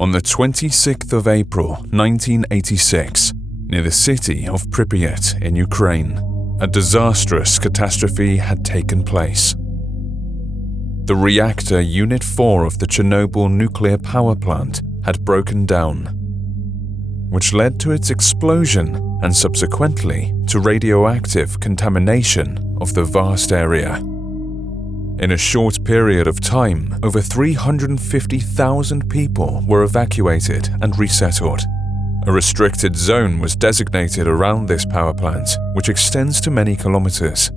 On the 26th of April 1986, near the city of Pripyat in Ukraine, a disastrous catastrophe had taken place. The reactor Unit 4 of the Chernobyl Nuclear Power Plant had broken down, which led to its explosion and subsequently to radioactive contamination of the vast area. In a short period of time, over 350,000 people were evacuated and resettled. A restricted zone was designated around this power plant, which extends to many kilometers.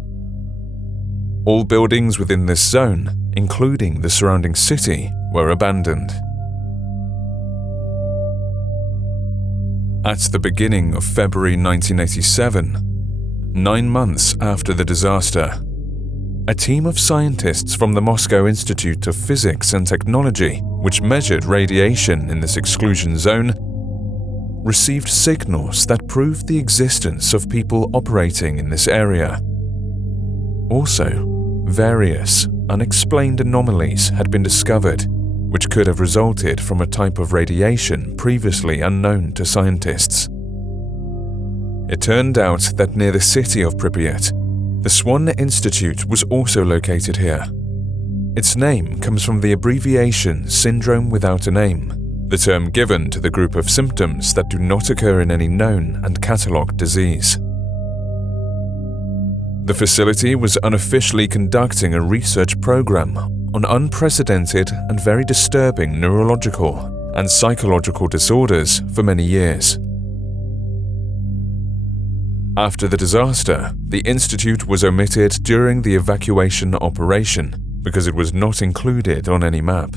All buildings within this zone, including the surrounding city, were abandoned. At the beginning of February 1987, 9 months after the disaster, a team of scientists from the Moscow Institute of Physics and Technology, which measured radiation in this exclusion zone, received signals that proved the existence of people operating in this area. Also, various unexplained anomalies had been discovered, which could have resulted from a type of radiation previously unknown to scientists. It turned out that near the city of Pripyat, the Swan Institute was also located here. Its name comes from the abbreviation Syndrome Without a Name, the term given to the group of symptoms that do not occur in any known and catalogued disease. The facility was unofficially conducting a research program on unprecedented and very disturbing neurological and psychological disorders for many years. After the disaster, the institute was omitted during the evacuation operation because it was not included on any map.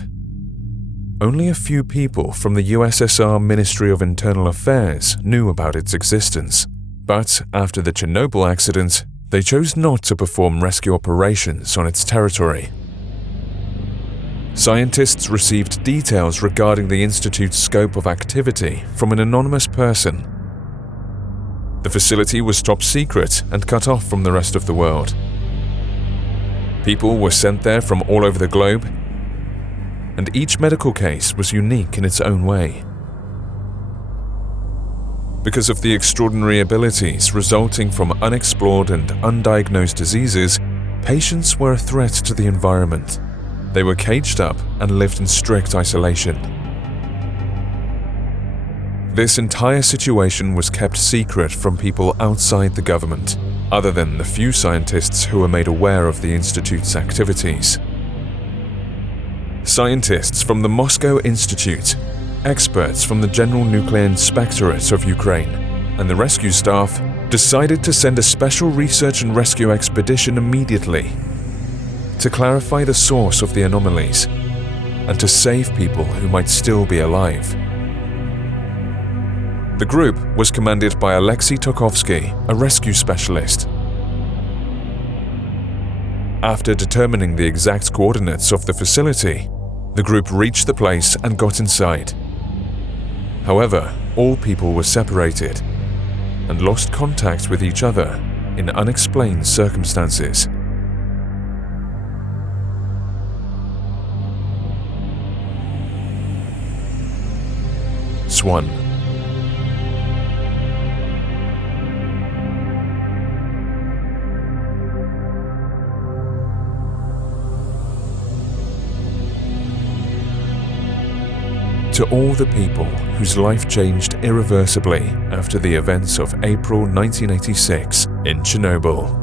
Only a few people from the USSR Ministry of Internal Affairs knew about its existence, but after the Chernobyl accident, they chose not to perform rescue operations on its territory. Scientists received details regarding the institute's scope of activity from an anonymous person. The facility was top secret and cut off from the rest of the world. People were sent there from all over the globe, and each medical case was unique in its own way. Because of the extraordinary abilities resulting from unexplored and undiagnosed diseases, patients were a threat to the environment. They were caged up and lived in strict isolation. This entire situation was kept secret from people outside the government, other than the few scientists who were made aware of the institute's activities. Scientists from the Moscow Institute, experts from the General Nuclear Inspectorate of Ukraine, and the rescue staff decided to send a special research and rescue expedition immediately to clarify the source of the anomalies and to save people who might still be alive. The group was commanded by Alexei Tokovsky, a rescue specialist. After determining the exact coordinates of the facility, the group reached the place and got inside. However, all people were separated and lost contact with each other in unexplained circumstances. Swan. To all the people whose life changed irreversibly after the events of April 1986 in Chernobyl.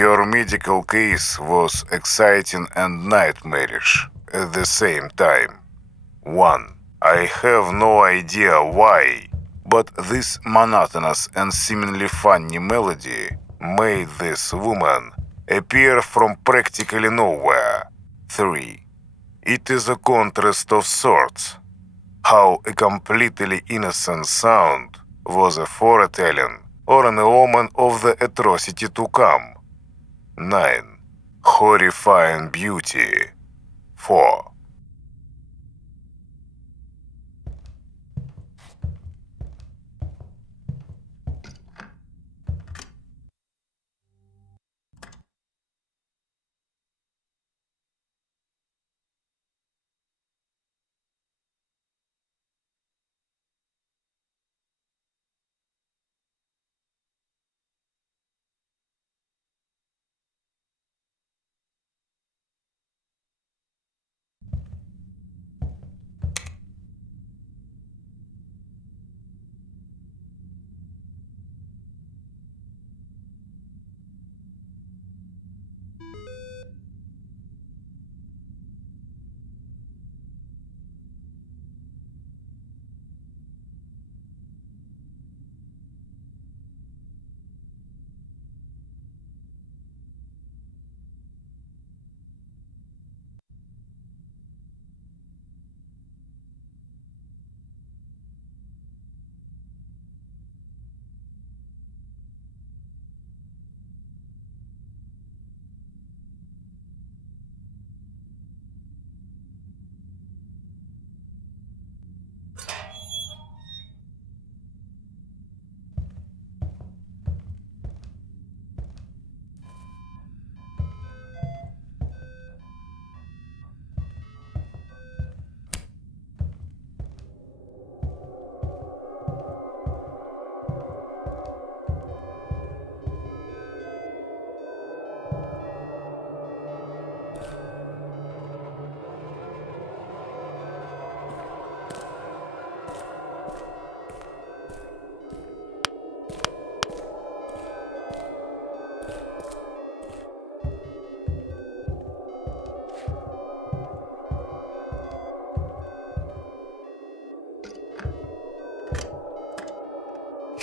Her medical case was exciting and nightmarish at the same time. 1. I have no idea why, but this monotonous and seemingly funny melody made this woman appear from practically nowhere. 3. It is a contrast of sorts. How a completely innocent sound was a foretelling or an omen of the atrocity to come. 9. Horrifying beauty. 4.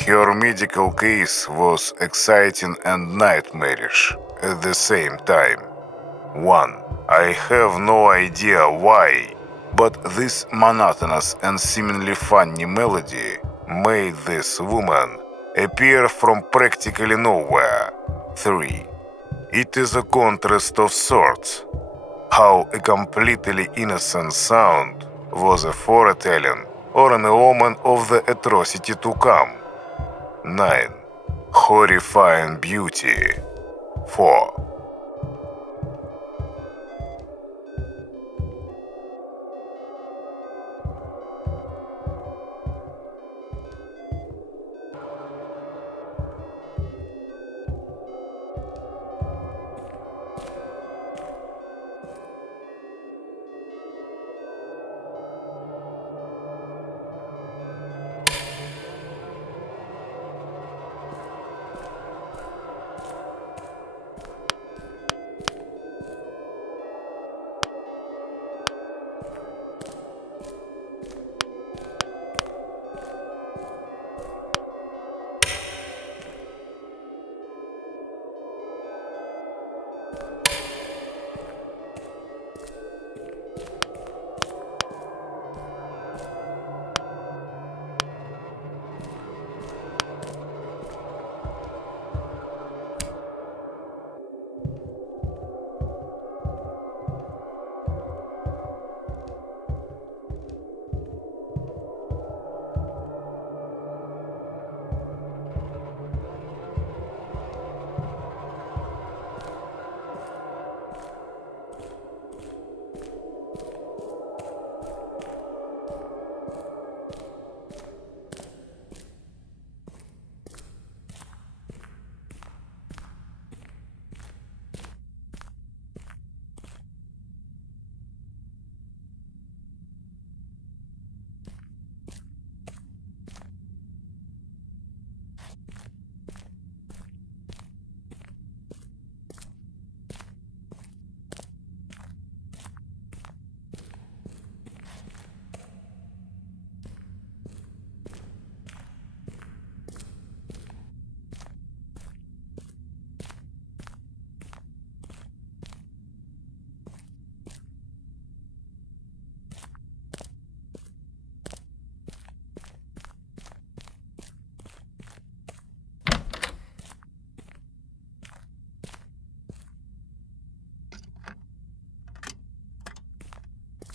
Her medical case was exciting and nightmarish at the same time. 1. I have no idea why, but this monotonous and seemingly funny melody made this woman appear from practically nowhere. 3. It is a contrast of sorts. How a completely innocent sound was a foretelling or an omen of the atrocity to come. 9. Horrifying beauty. 4.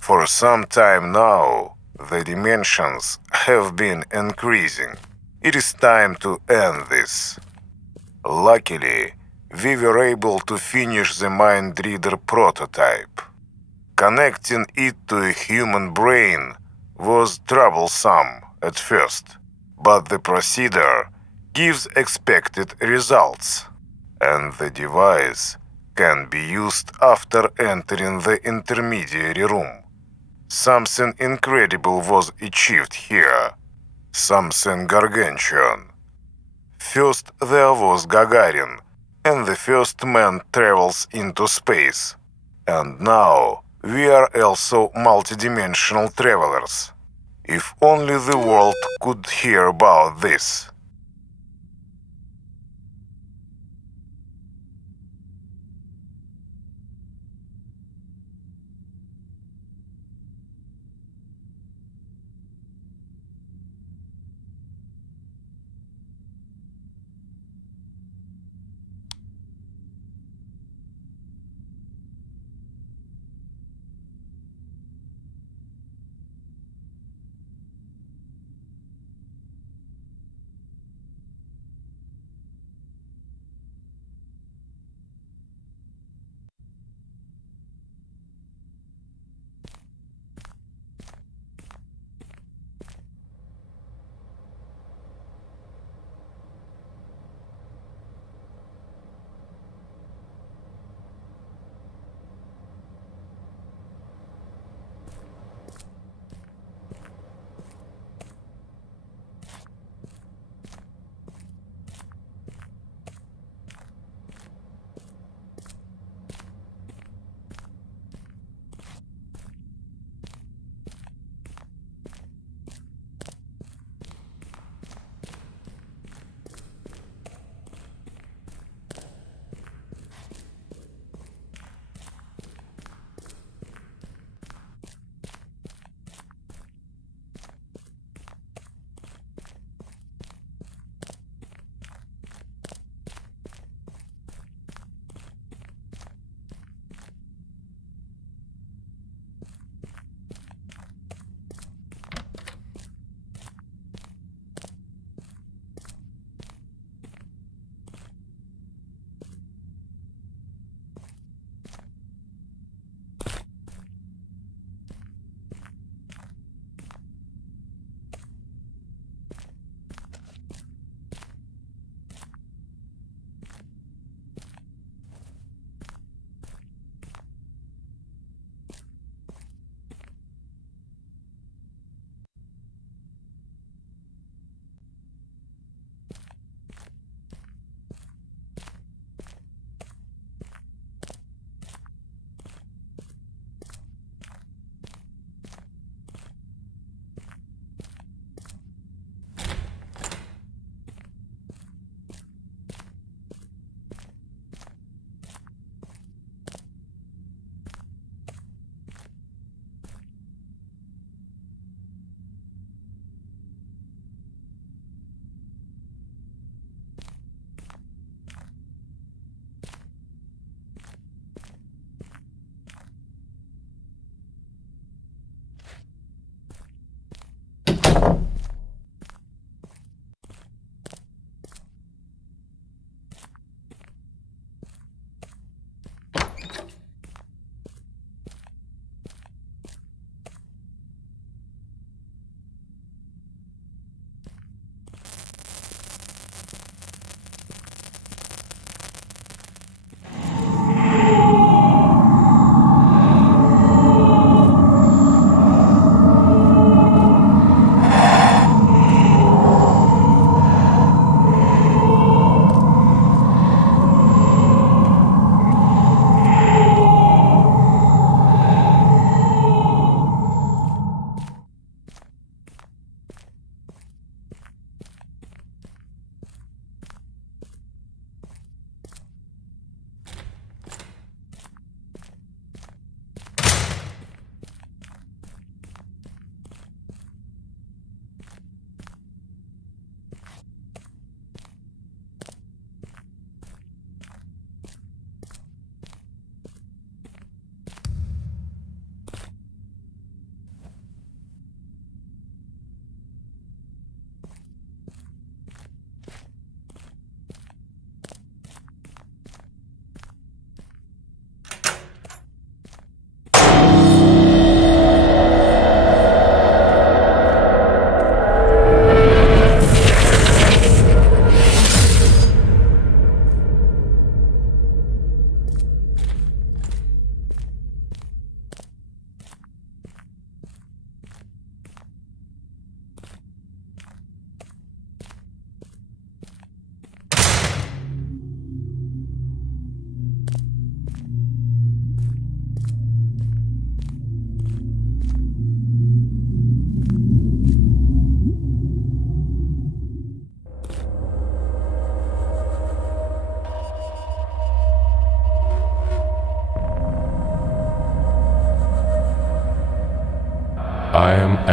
For some time now, the dimensions have been increasing. It is time to end this. Luckily, we were able to finish the mind reader prototype. Connecting it to a human brain was troublesome at first, but the procedure gives expected results, and the device can be used after entering the intermediary room. Something incredible was achieved here, something gargantuan. First there was Gagarin, and the first man travels into space. And now we are also multidimensional travelers. If only the world could hear about this.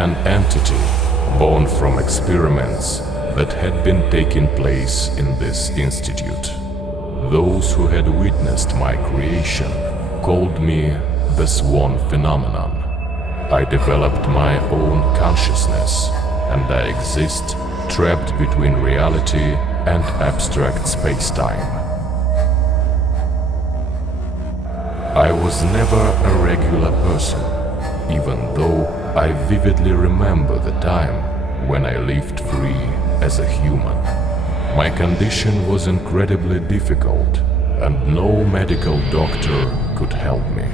an entity born from experiments that had been taking place in this institute. Those who had witnessed my creation called me the Swan phenomenon. I developed my own consciousness, and I exist trapped between reality and abstract space-time. I was never a regular person, even though I vividly remember the time when I lived free as a human. My condition was incredibly difficult, and no medical doctor could help me.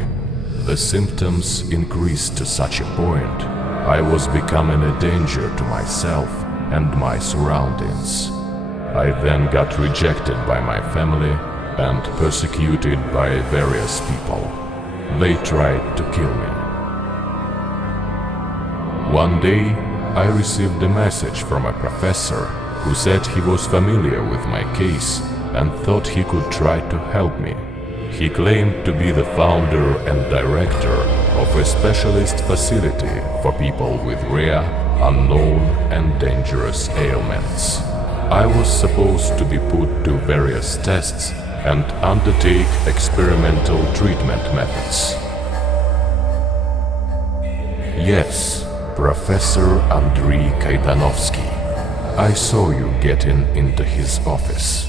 The symptoms increased to such a point I was becoming a danger to myself and my surroundings. I then got rejected by my family and persecuted by various people. They tried to kill me. One day, I received a message from a professor who said he was familiar with my case and thought he could try to help me. He claimed to be the founder and director of a specialist facility for people with rare, unknown and dangerous ailments. I was supposed to be put to various tests and undertake experimental treatment methods. Yes, Professor Andrei Kaydanovskiy. I saw you getting into his office.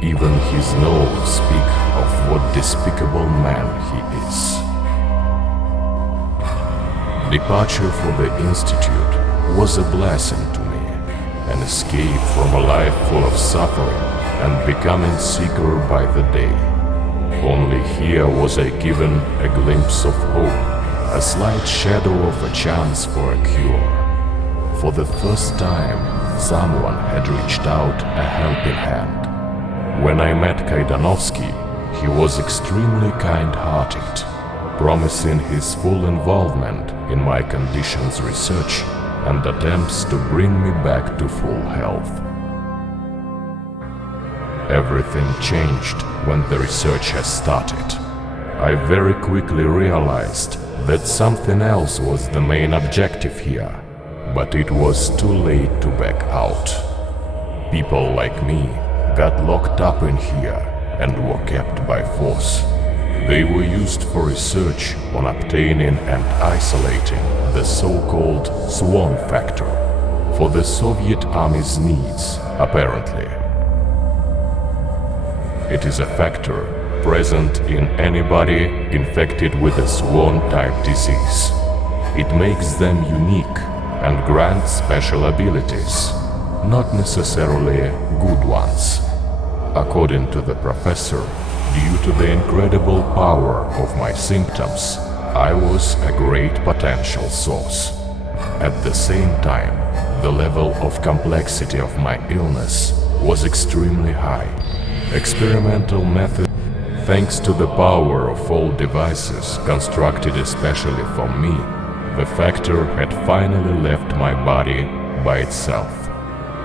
Even his notes speak of what despicable man he is. Departure for the institute was a blessing to me, an escape from a life full of suffering and becoming sicker by the day. Only here was I given a glimpse of hope, a slight shadow of a chance for a cure. For the first time, someone had reached out a helping hand. When I met Kaydanovskiy, he was extremely kind-hearted, promising his full involvement in my conditions research and attempts to bring me back to full health. Everything changed when the research has started. I very quickly realized that something else was the main objective here, but it was too late to back out. People like me got locked up in here and were kept by force. They were used for research on obtaining and isolating the so-called Swan factor for the Soviet Army's needs, apparently. It is a factor present in anybody infected with a Swan-type disease. It makes them unique and grants special abilities, not necessarily good ones. According to the professor, due to the incredible power of my symptoms, I was a great potential source. At the same time, the level of complexity of my illness was extremely high. Experimental method, thanks to the power of all devices constructed especially for me, the factor had finally left my body by itself.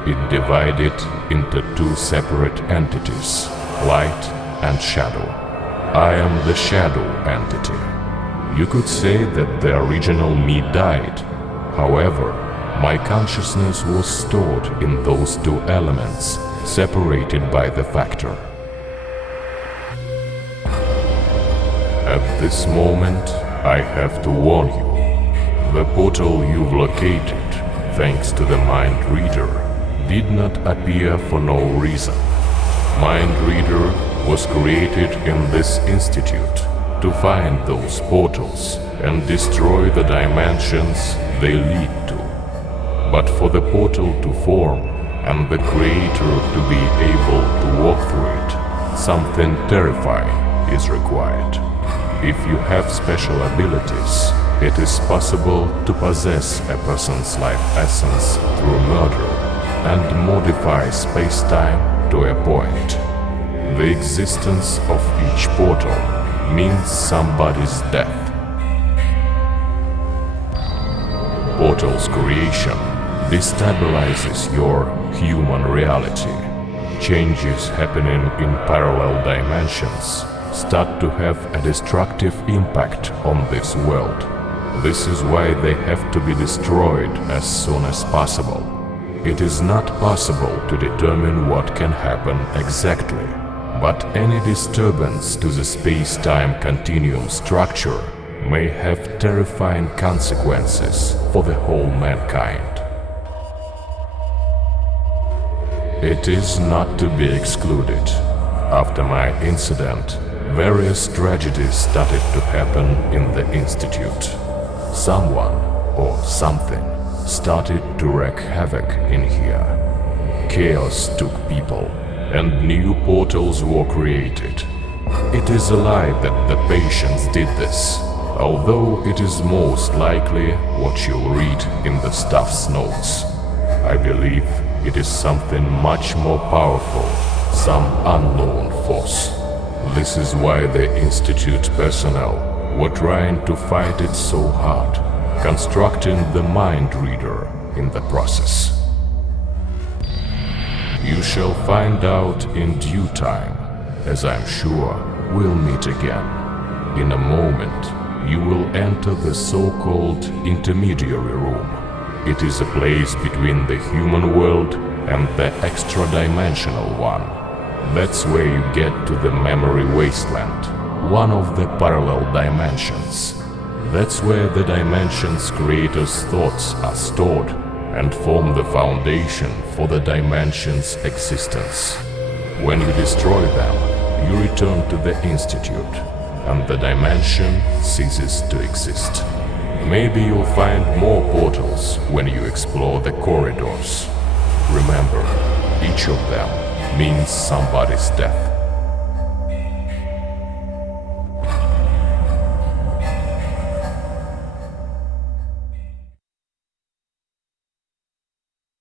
It divided into two separate entities, light and shadow. I am the shadow entity. You could say that the original me died. However, my consciousness was stored in those two elements, separated by the factor. At this moment, I have to warn you. The portal you've located, thanks to the mind reader, did not appear for no reason. Mind reader was created in this institute to find those portals and destroy the dimensions they lead to. But for the portal to form and the creator to be able to walk through it, something terrifying is required. If you have special abilities, it is possible to possess a person's life essence through murder and modify space-time to a point. The existence of each portal means somebody's death. Portal's creation destabilizes your human reality. Changes happening in parallel dimensions start to have a destructive impact on this world. This is why they have to be destroyed as soon as possible. It is not possible to determine what can happen exactly, but any disturbance to the space-time continuum structure may have terrifying consequences for the whole mankind. It is not to be excluded. After my incident, various tragedies started to happen in the Institute. Someone or something started to wreak havoc in here. Chaos took people, and new portals were created. It is a lie that the patients did this, although it is most likely what you'll read in the staff's notes. I believe it is something much more powerful, some unknown force. This is why the Institute personnel were trying to fight it so hard, constructing the mind reader in the process. You shall find out in due time, as I'm sure we'll meet again. In a moment, you will enter the so-called intermediary room. It is a place between the human world and the extra-dimensional one. That's where you get to the memory wasteland, one of the parallel dimensions. That's where the dimension's creator's thoughts are stored and form the foundation for the dimension's existence. When you destroy them, you return to the Institute, and the dimension ceases to exist. Maybe you'll find more portals when you explore the corridors. Remember, each of them means somebody's death.